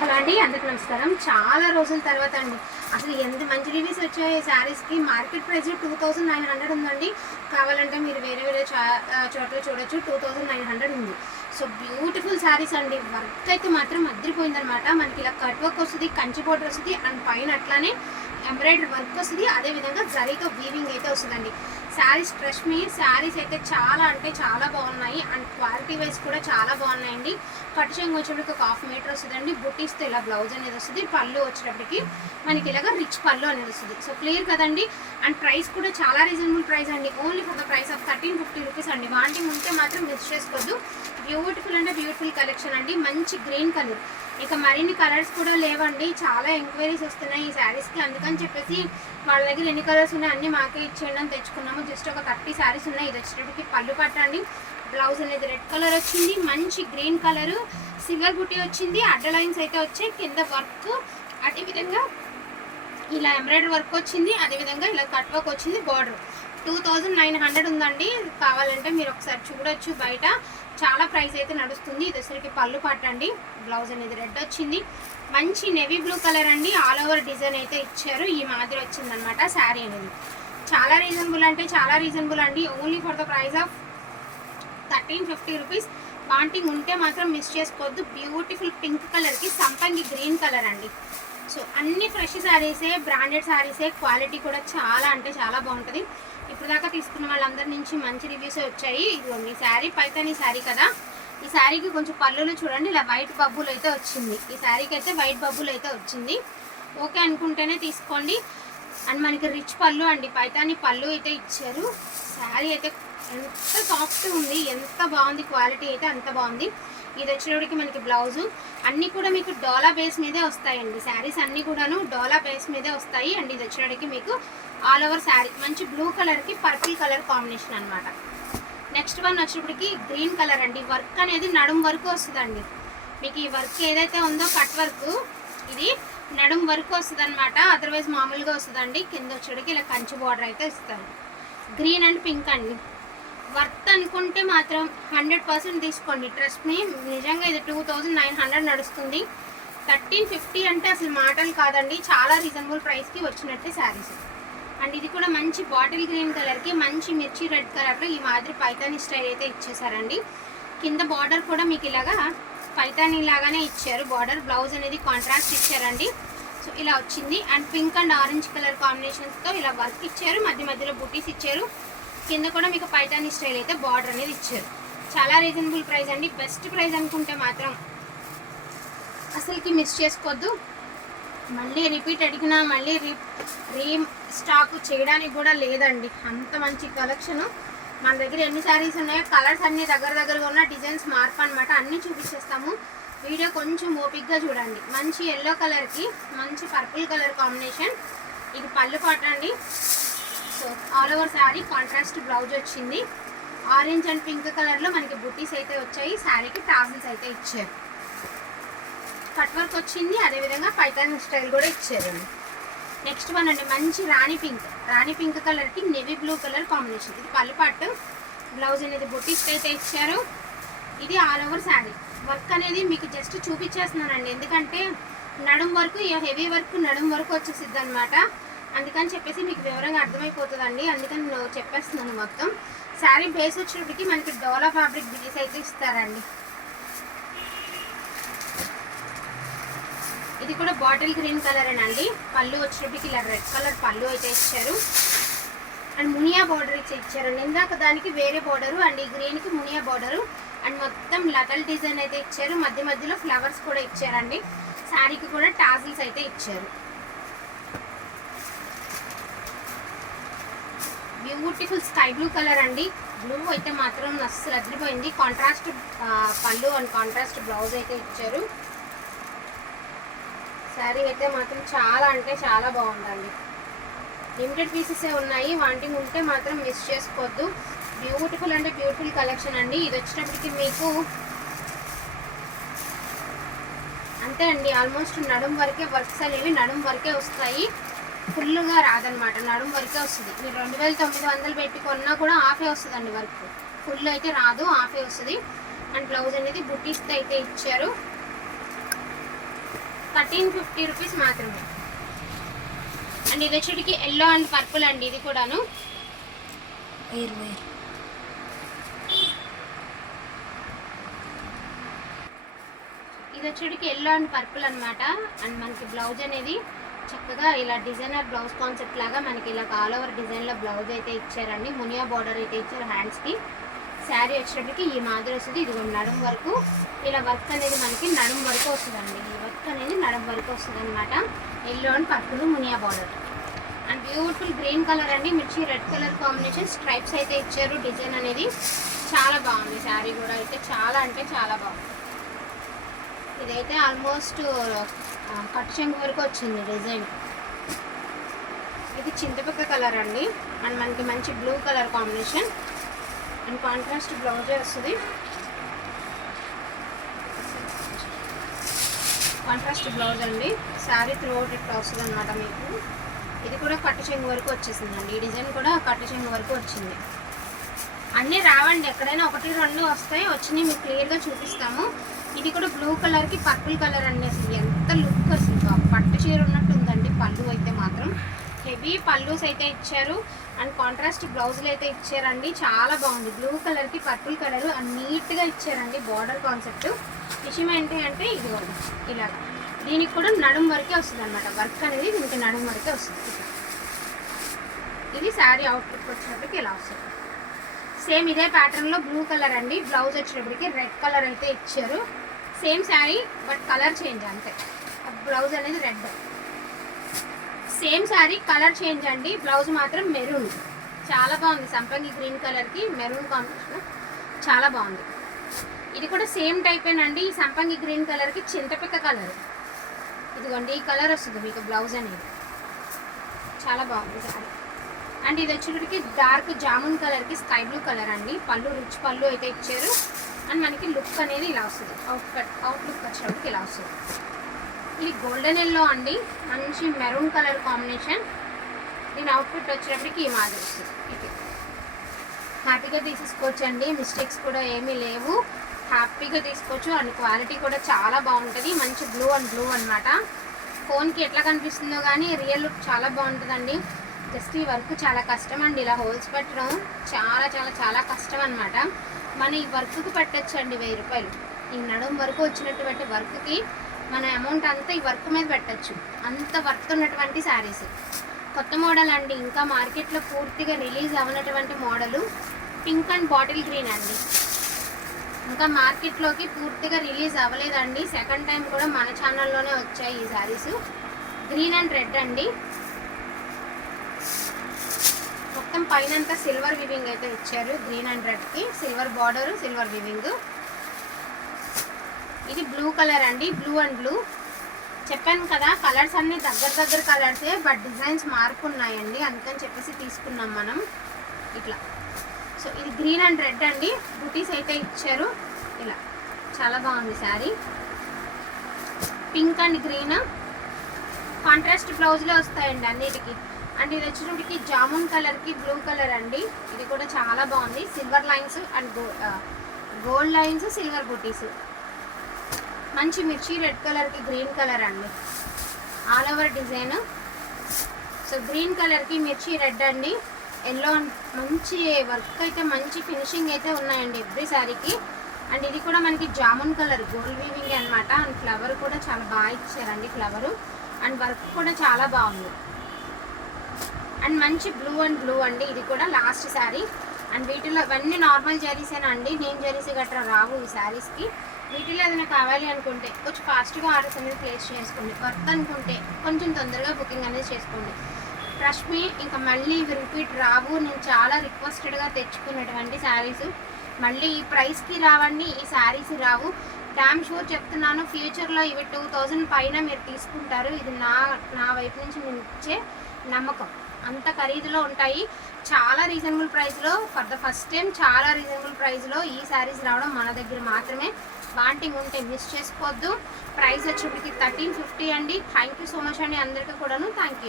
Hello అండి అందరికి నమస్కారం. చాలా రోజుల తర్వాత అండి. అసలు ఎంత మంచి రివ్యూస్ వచ్చాయి ఈ శారీస్కి market price two thousand nine hundred ఉందండి. కావాలంటే మీరు వేరే వేరే చా చోట్ల చూడొచ్చు. టూ థౌసండ్ నైన్ హండ్రెడ్ ఉంది. సో బ్యూటిఫుల్ శారీస్ అండి. వర్క్ అయితే మాత్రం అదిరిపోయిందనమాట మనకి ఇలా కట్ వర్క్ వస్తుంది కంచి బోర్డర్ వస్తుంది అండ్ పైన అట్లానే ఎంబ్రాయిడరీ వర్క్ వస్తుంది. అదేవిధంగా జరీతో వీవింగ్ అయితే వస్తుందండి. Saris trust me. శారీస్ అయితే చాలా అంటే చాలా బాగున్నాయి. అండ్ క్వాలిటీ వైజ్ కూడా చాలా బాగున్నాయండి. కట్ చెంగు వచ్చేటప్పటికి ఒక హాఫ్ మీటర్ వస్తుందండి. బుట్టీస్తో ఇలా బ్లౌజ్ అనేది వస్తుంది. పళ్ళు వచ్చేటప్పటికి మనకి ఇలాగ రిచ్ పళ్ళు అనేది వస్తుంది. సో క్లియర్ కదండి? అండ్ ప్రైస్ కూడా చాలా రీజనబుల్ ప్రైస్ అండి. Only for the price of thirteen fifty rupees అండి. వాంటింగ్ ఉంటే మాత్రం మిస్ చేసుకోవద్దు. బ్యూటిఫుల్ అంటే బ్యూటిఫుల్ కలెక్షన్ అండి. మంచి గ్రీన్ కలర్ ఇక మరిన్ని కలర్స్ కూడా లేవండి. చాలా ఎంక్వైరీస్ వస్తున్నాయి ఈ శారీస్కి అందుకని చెప్పేసి వాళ్ళ దగ్గర ఎన్ని కలర్స్ ఉన్నాయి అన్ని మాకే ఇచ్చేయండి అని తెచ్చుకున్నాము. జస్ట్ ఒక థర్టీ శారీస్ ఉన్నాయి. ఇది వచ్చేటప్పటికి పళ్ళు పట్టండి. బ్లౌజ్ అనేది రెడ్ కలర్ వచ్చింది. మంచి గ్రీన్ కలర్ సింగల్ బుట్టి వచ్చింది. అడ్డ లైన్స్ అయితే వచ్చాయి. కింద వర్క్ అదేవిధంగా ఇలా ఎంబ్రాయిడరీ వర్క్ వచ్చింది. అదేవిధంగా ఇలా కట్ వర్క్ వచ్చింది. Border two thousand nine hundred ఉందండి. కావాలంటే మీరు ఒకసారి చూడొచ్చు బయట. చాలా ప్రైస్ అయితే నడుస్తుంది. ఇది వచ్చరికి పళ్ళు పట్టండి బ్లౌజ్ అనేది రెడ్ వచ్చింది. మంచి నెవీ బ్లూ కలర్ అండి. ఆల్ ఓవర్ డిజైన్ అయితే ఇచ్చారు. ఈ మాదిరి వచ్చిందనమాట శారీ అనేది. చాలా రీజనబుల్ అంటే చాలా రీజనబుల్ అండి. Only for the price of thirteen fifty rupees. Wanting ఉంటే మాత్రం మిస్ చేసుకోవద్దు. బ్యూటిఫుల్ పింక్ కలర్కి సంపంగి గ్రీన్ కలర్ అండి. సో అన్ని ఫ్రెష్ శారీసే బ్రాండెడ్ శారీసే. క్వాలిటీ కూడా చాలా అంటే చాలా బాగుంటుంది. ఇప్పుడు దాకా తీసుకున్న వాళ్ళందరి నుంచి మంచి రివ్యూస్ వచ్చాయి. ఇదిగోండి ఈ శారీ పైతాని శారీ కదా. ఈ శారీకి కొంచెం పళ్ళులు చూడండి ఇలా వైట్ బబ్బులు అయితే వచ్చింది. ఈ శారీకి అయితే వైట్ బబ్బులు అయితే వచ్చింది. ఓకే అనుకుంటేనే తీసుకోండి. అండ్ మనకి రిచ్ పళ్ళు అండి. పైతాని పళ్ళు అయితే ఇచ్చారు. శారీ అయితే ఎంత సాఫ్ట్ ఉంది ఎంత బాగుంది క్వాలిటీ అయితే అంత బాగుంది. ఇది వచ్చినప్పటికి మనకి బ్లౌజు. అన్నీ కూడా మీకు డోలా బేస్ మీదే వస్తాయండి. శారీస్ అన్నీ కూడాను డోలా బేస్ మీదే వస్తాయి. అండ్ ఇది వచ్చినప్పటికి మీకు ఆల్ ఓవర్ శారీ మంచి బ్లూ కలర్కి పర్పుల్ కలర్ కాంబినేషన్ అనమాట నెక్స్ట్ వన్ వచ్చినప్పటికి గ్రీన్ కలర్ అండి. వర్క్ అనేది నడుం వరకు వస్తుందండి. మీకు ఈ వర్క్ ఏదైతే ఉందో కట్ వర్క్ ఇది నడుం వరకు వస్తుంది అనమాట అదర్వైజ్ మామూలుగా వస్తుందండి. కింద వచ్చేటికి ఇలా కంచి బార్డర్ అయితే ఇస్తారు గ్రీన్ అండ్ పింక్ అండి. వర్త్ అనుకుంటే మాత్రం హండ్రెడ్ పర్సెంట్ తీసుకోండి. ట్రస్ట్ని నిజంగా ఇది టూ థౌజండ్ నైన్ హండ్రెడ్ నడుస్తుంది. థర్టీన్ ఫిఫ్టీ అంటే అసలు మాటలు కాదండి. చాలా రీజనబుల్ ప్రైస్కి వచ్చినట్టే శారీస్. అండ్ ఇది కూడా మంచి బాటిల్ గ్రీన్ కలర్కి మంచి మిర్చి రెడ్ కలర్లో ఈ మాదిరి పైతాని స్టైల్ అయితే ఇచ్చేసారండి. కింద బార్డర్ కూడా మీకు ఇలాగా పైతాని లాగానే ఇచ్చారు. బార్డర్ బ్లౌజ్ అనేది కాంట్రాస్ట్ ఇచ్చారండి. సో ఇలా వచ్చింది. And pink and orange colour కాంబినేషన్స్తో ఇలా వర్క్ ఇచ్చారు. మధ్య మధ్యలో బుటీస్ ఇచ్చారు. కింద కూడా మీకు పైతాని స్టైల్ అయితే బార్డర్ అనేది ఇచ్చారు. చాలా రీజనబుల్ ప్రైస్ అండి. బెస్ట్ ప్రైస్ అనుకుంటే మాత్రం అసలుకి మిస్ చేసుకోవద్దు. మళ్ళీ రిపీట్ అడిగినా మళ్ళీ రీ రీ స్టాక్ చేయడానికి కూడా లేదండి. అంత మంచి కలెక్షను మన దగ్గర ఎన్ని శారీస్ ఉన్నాయో కలర్స్ అన్ని దగ్గర దగ్గరగా ఉన్న డిజైన్స్ మార్పు అనమాట అన్నీ చూపించేస్తాము వీడియో కొంచెం ఓపిక్గా చూడండి. మంచి ఎల్లో కలర్కి మంచి పర్పుల్ కలర్ కాంబినేషన్ ఇది పళ్ళు పాట అండి so all over sari contrast blouse వచ్చింది. ఆరెంజ్ అండ్ పింక్ కలర్లో మనకి బుటీస్ అయితే వచ్చాయి శారీకి టాజిల్స్ అయితే ఇచ్చారు. కట్ వర్క్ వచ్చింది అదేవిధంగా పైతాన్ స్టైల్ కూడా ఇచ్చారండి నెక్స్ట్ వన్ అండి మంచి రాణి పింక్ రాణి పింక్ కలర్కి నెవీ బ్లూ కలర్ కాంబినేషన్ ఇది పళ్ళు బ్లౌజ్ అనేది బుటీస్ అయితే ఇచ్చారు. ఇది ఆల్ ఓవర్ శారీ వర్క్ అనేది మీకు జస్ట్ చూపించేస్తున్నానండి. ఎందుకంటే నడుం వరకు హెవీ వర్క్ నడుం వరకు వచ్చేసిద్ది అనమాట అందుకని చెప్పేసి మీకు వివరంగా అర్థమైపోతుందండి. అందుకని నేను చెప్పేస్తున్నాను మొత్తం. శారీ బేస్ వచ్చేటప్పటికి మనకి డోలా ఫ్యాబ్రిక్ బిజీస్ అయితే ఇస్తారండి. ఇది కూడా బాటిల్ గ్రీన్ కలర్ అండి పళ్ళు వచ్చేటప్పటికి ఇలా రెడ్ కలర్ పళ్ళు అయితే ఇచ్చారు. అండ్ మునియా బార్డర్ ఇచ్చి ఇచ్చారండి. ఇందాక దానికి వేరే బార్డరు అండ్ ఈ గ్రీన్కి మునియా బార్డరు అండ్ మొత్తం లటల్ డిజైన్ అయితే ఇచ్చారు. మధ్య మధ్యలో ఫ్లవర్స్ కూడా ఇచ్చారండి. శారీకి కూడా టాజిల్స్ అయితే ఇచ్చారు. బ్యూటిఫుల్ స్కై బ్లూ కలర్ అండి. బ్లూ అయితే మాత్రం అస్సలు అదిరిపోయింది. కాంట్రాస్ట్ పళ్ళు అండ్ కాంట్రాస్ట్ బ్లౌజ్ అయితే ఇచ్చారు. శారీ అయితే మాత్రం చాలా అంటే చాలా బాగుందండి. లిమిటెడ్ పీసెసే ఉన్నాయి. వాంటింగ్ ఉంటే మాత్రం మిస్ చేసుకోవద్దు. బ్యూటిఫుల్ అంటే బ్యూటిఫుల్ కలెక్షన్ అండి. ఇది వచ్చేటప్పటికి మీకు అంతే అండి. ఆల్మోస్ట్ నడుం వరకే వర్క్స్ అనేవి నడుం వరకే వస్తాయి. ఫుల్గా రాదనమాట. నడుం వరకే వస్తుంది. మీరు రెండు వేల తొమ్మిది వందలు పెట్టి కొన్నా కూడా హాఫే వస్తుందండి వర్క్. ఫుల్ అయితే రాదు హాఫే వస్తుంది. అండ్ బ్లౌజ్ అనేది బుట్టీస్తో అయితే ఇచ్చారు. థర్టీన్ ఫిఫ్టీ రూపీస్ మాత్రమే. అండ్ ఇది వచ్చేటికి ఎల్లో అండ్ పర్పుల్ అండి ఇది కూడాను. ఇది వచ్చేటికి ఎల్లో అండ్ పర్పుల్ అన్నమాట. అండ్ మనకి బ్లౌజ్ అనేది చక్కగా ఇలా డిజైనర్ బ్లౌజ్ కాన్సెప్ట్ లాగా మనకి ఇలా ఆల్ ఓవర్ డిజైన్లో బ్లౌజ్ అయితే ఇచ్చారండి. మునియా బార్డర్ అయితే ఇచ్చారు హ్యాండ్స్కి. శారీ వచ్చేటప్పటికి ఈ మాదిరి వస్తుంది. ఇది నడుం వరకు ఇలా వర్క్ అనేది మనకి నడుం వరకు వస్తుందండి. ఈ వర్క్ అనేది నడుం వరకు వస్తుంది అనమాట yellow and purple Muniya border. And beautiful green colour అండి. మిర్చి రెడ్ కలర్ కాంబినేషన్ స్ట్రైప్స్ అయితే ఇచ్చారు. డిజైన్ అనేది చాలా బాగుంది. శారీ కూడా అయితే చాలా అంటే చాలా బాగుంది. ఇదైతే ఆల్మోస్ట్ కట్ చెంగు వరకు వచ్చింది డిజైన్. ఇది చింతపక్క కలర్ అండి. అండ్ మనకి మంచి blue colour combination. And contrast బ్లౌజే వస్తుంది. కాంట్రాస్ట్ బ్లౌజ్ అండి. శారీ త్రూ అవుట్ ఇట్లా వస్తుంది అనమాట మీకు. ఇది కూడా కట్టు చెంగు వరకు వచ్చేసిందండి. ఈ డిజైన్ కూడా కట్టు చెంగు వరకు వచ్చింది. అన్నీ రావండి. ఎక్కడైనా ఒకటి రెండు వస్తాయి. వచ్చినాయి మీకు క్లియర్గా చూపిస్తాము. ఇది కూడా బ్లూ కలర్కి పర్పుల్ కలర్ అండి అసలు ఎంత లుక్ అసలు పట్టు చీర ఉన్నట్టు ఉందండి. పళ్ళు అయితే మాత్రం. హెవీ పళ్ళుస్ అయితే ఇచ్చారు. అండ్ కాంట్రాస్ట్ బ్లౌజులు అయితే ఇచ్చారండి. చాలా బాగుంది. బ్లూ కలర్కి పర్పుల్ కలర్ నీట్గా ఇచ్చారండి బార్డర్ కాన్సెప్ట్ విషయం ఏంటి అంటే ఇది ఇలా దీనికి కూడా నడుం వరకే వస్తుంది అనమాట వర్క్ అనేది దీనికి నడుం వరకే వస్తుంది. ఇది శారీ అవుట్ఫిట్ వచ్చినప్పటికి ఇలా వస్తుంది. సేమ్ ఇదే ప్యాటర్న్లో బ్లూ కలర్ అండి. బ్లౌజ్ వచ్చేటప్పటికి రెడ్ కలర్ అయితే ఇచ్చారు. Same sari but colour change అంతే. బ్లౌజ్ అనేది red same sari colour change అండి. బ్లౌజ్ మాత్రం మెరూన్ చాలా బాగుంది. సంపంగి గ్రీన్ కలర్కి మెరూన్ కాంబినేషన్ చాలా బాగుంది. ఇది కూడా సేమ్ టైపేనండి ఈ సంపంగి గ్రీన్ కలర్కి చింతపిక్క కలర్ ఇదిగోండి ఈ కలర్ వస్తుంది మీకు బ్లౌజ్ అనేది. చాలా బాగుంది శారీ అండ్ ఇది వచ్చేటికి డార్క్ జామున్ కలర్కి స్కై బ్లూ కలర్ అండి. పళ్ళు రిచ్ పళ్ళు అయితే ఇచ్చారు. అండ్ మనకి లుక్ అనేది ఇలా వస్తుంది. అవుట్ కట్ అవుట్ లుక్ వచ్చేటప్పటికి ఇలా వస్తుంది. ఇది గోల్డెన్ ఎల్లో అండి. మంచి మెరూన్ కలర్ కాంబినేషన్ దీని అవుట్ఫిట్ వచ్చేటప్పటికి ఈ మాదిరి వస్తుంది. ఇది హ్యాపీగా తీసేసుకోవచ్చు అండి. మిస్టేక్స్ కూడా ఏమీ లేవు. హ్యాపీగా తీసుకోవచ్చు. అండ్ క్వాలిటీ కూడా చాలా బాగుంటుంది. మంచి బ్లూ అండ్ బ్లూ అనమాట ఫోన్కి ఎట్లా కనిపిస్తుందో కానీ రియల్ లుక్ చాలా బాగుంటుందండి. జస్ట్ ఈ వర్క్ చాలా కష్టం అండి. ఇలా హోల్స్ పెట్టడం చాలా చాలా చాలా కష్టం అనమాట మన ఈ వర్క్కి పెట్టచ్చండి వెయ్యి రూపాయలు. ఈ నడుము వరకు వచ్చినటువంటి వర్క్కి మన అమౌంట్ అంతా ఈ వర్క్ మీద పెట్టచ్చు. అంత వర్త్ ఉన్నటువంటి శారీస్. కొత్త మోడల్ అండి. ఇంకా మార్కెట్లో పూర్తిగా release అవ్వనటువంటి model pink and bottle green అండి. ఇంకా మార్కెట్లోకి పూర్తిగా రిలీజ్ అవ్వలేదండి. సెకండ్ టైం కూడా మన ఛానల్లోనే వచ్చాయి ఈ శారీస్. గ్రీన్ అండ్ రెడ్ అండి. మొత్తం పైనంతా సిల్వర్ వివింగ్ అయితే ఇచ్చారు. గ్రీన్ అండ్ రెడ్కి. సిల్వర్ బార్డర్ సిల్వర్ వివింగ్ ఇది బ్లూ కలర్ అండి. బ్లూ అండ్ బ్లూ చెప్పాను కదా కలర్స్ అన్ని దగ్గర దగ్గర కలర్సే బట్ డిజైన్స్ మార్పు ఉన్నాయండి. అందుకని చెప్పేసి తీసుకున్నాం మనం. ఇట్లా. సో ఇది గ్రీన్ అండ్ రెడ్ అండి. బుటీస్ అయితే ఇచ్చారు. ఇలా. చాలా బాగుంది sari pink and green contrast బ్లౌజ్లే వస్తాయండి అన్నిటికీ. అండ్ ఇది వచ్చేటప్పటికి జామున్ కలర్కి బ్లూ కలర్ అండి. ఇది కూడా చాలా బాగుంది. Silver lines and go gold lines silver buttis మంచి మిర్చి రెడ్ కలర్కి గ్రీన్ కలర్ అండి. All over design so green కలర్కి మిర్చి రెడ్ అండి. ఎల్లో మంచి వర్క్ అయితే మంచి ఫినిషింగ్ అయితే ఉన్నాయండి ఎవ్రీ శారీకి అండ్ ఇది కూడా మనకి జామున్ కలర్ గోల్డ్ వీవింగ్ అన్నమాట. అండ్ ఫ్లవర్ కూడా చాలా బాగా ఇచ్చారండి ఫ్లవర్ అండ్ వర్క్ కూడా చాలా బాగుంది. అండ్ మంచి బ్లూ అండ్ బ్లూ అండి. ఇది కూడా లాస్ట్ శారీ అండ్ వీటిలో ఇవన్నీ నార్మల్ జరీసేనా అండి? నేను జరీసీ గట్రా రావు ఈ శారీస్కి వీటిలో ఏదైనా కావాలి అనుకుంటే కొంచెం ఫాస్ట్గా ఆర్డర్స్ అనేది ప్లేస్ చేసుకోండి. వర్క్ అనుకుంటే కొంచెం తొందరగా బుకింగ్ అనేది చేసుకోండి. రష్మి మీ ఇంకా మళ్ళీ ఇవి రిపీట్ రావు. నేను చాలా రిక్వెస్టెడ్గా తెచ్చుకున్నటువంటి శారీస్ మళ్ళీ ఈ ప్రైస్కి రావండి ఈ శారీస్ రావు. డ్యామ్ షూర్ చెప్తున్నాను ఫ్యూచర్లో ఇవి టూ థౌజండ్ పైన మీరు తీసుకుంటారు. ఇది నా నా వైపు నుంచి నేను ఇచ్చే నమ్మకం. అంత ఖరీదులో ఉంటాయి. చాలా రీజనబుల్ ప్రైస్లో ఫర్ ద ఫస్ట్ టైం చాలా రీజనబుల్ ప్రైస్లో ఈ శారీస్ రావడం మన దగ్గర మాత్రమే. వాంటింగ్ ఉంటే మిస్ చేసుకోవద్దు. ప్రైస్ వచ్చేప్పటికి థర్టీన్ ఫిఫ్టీ అండి. థ్యాంక్ యూ సో మచ్ అండి అందరికీ కూడాను. Thank you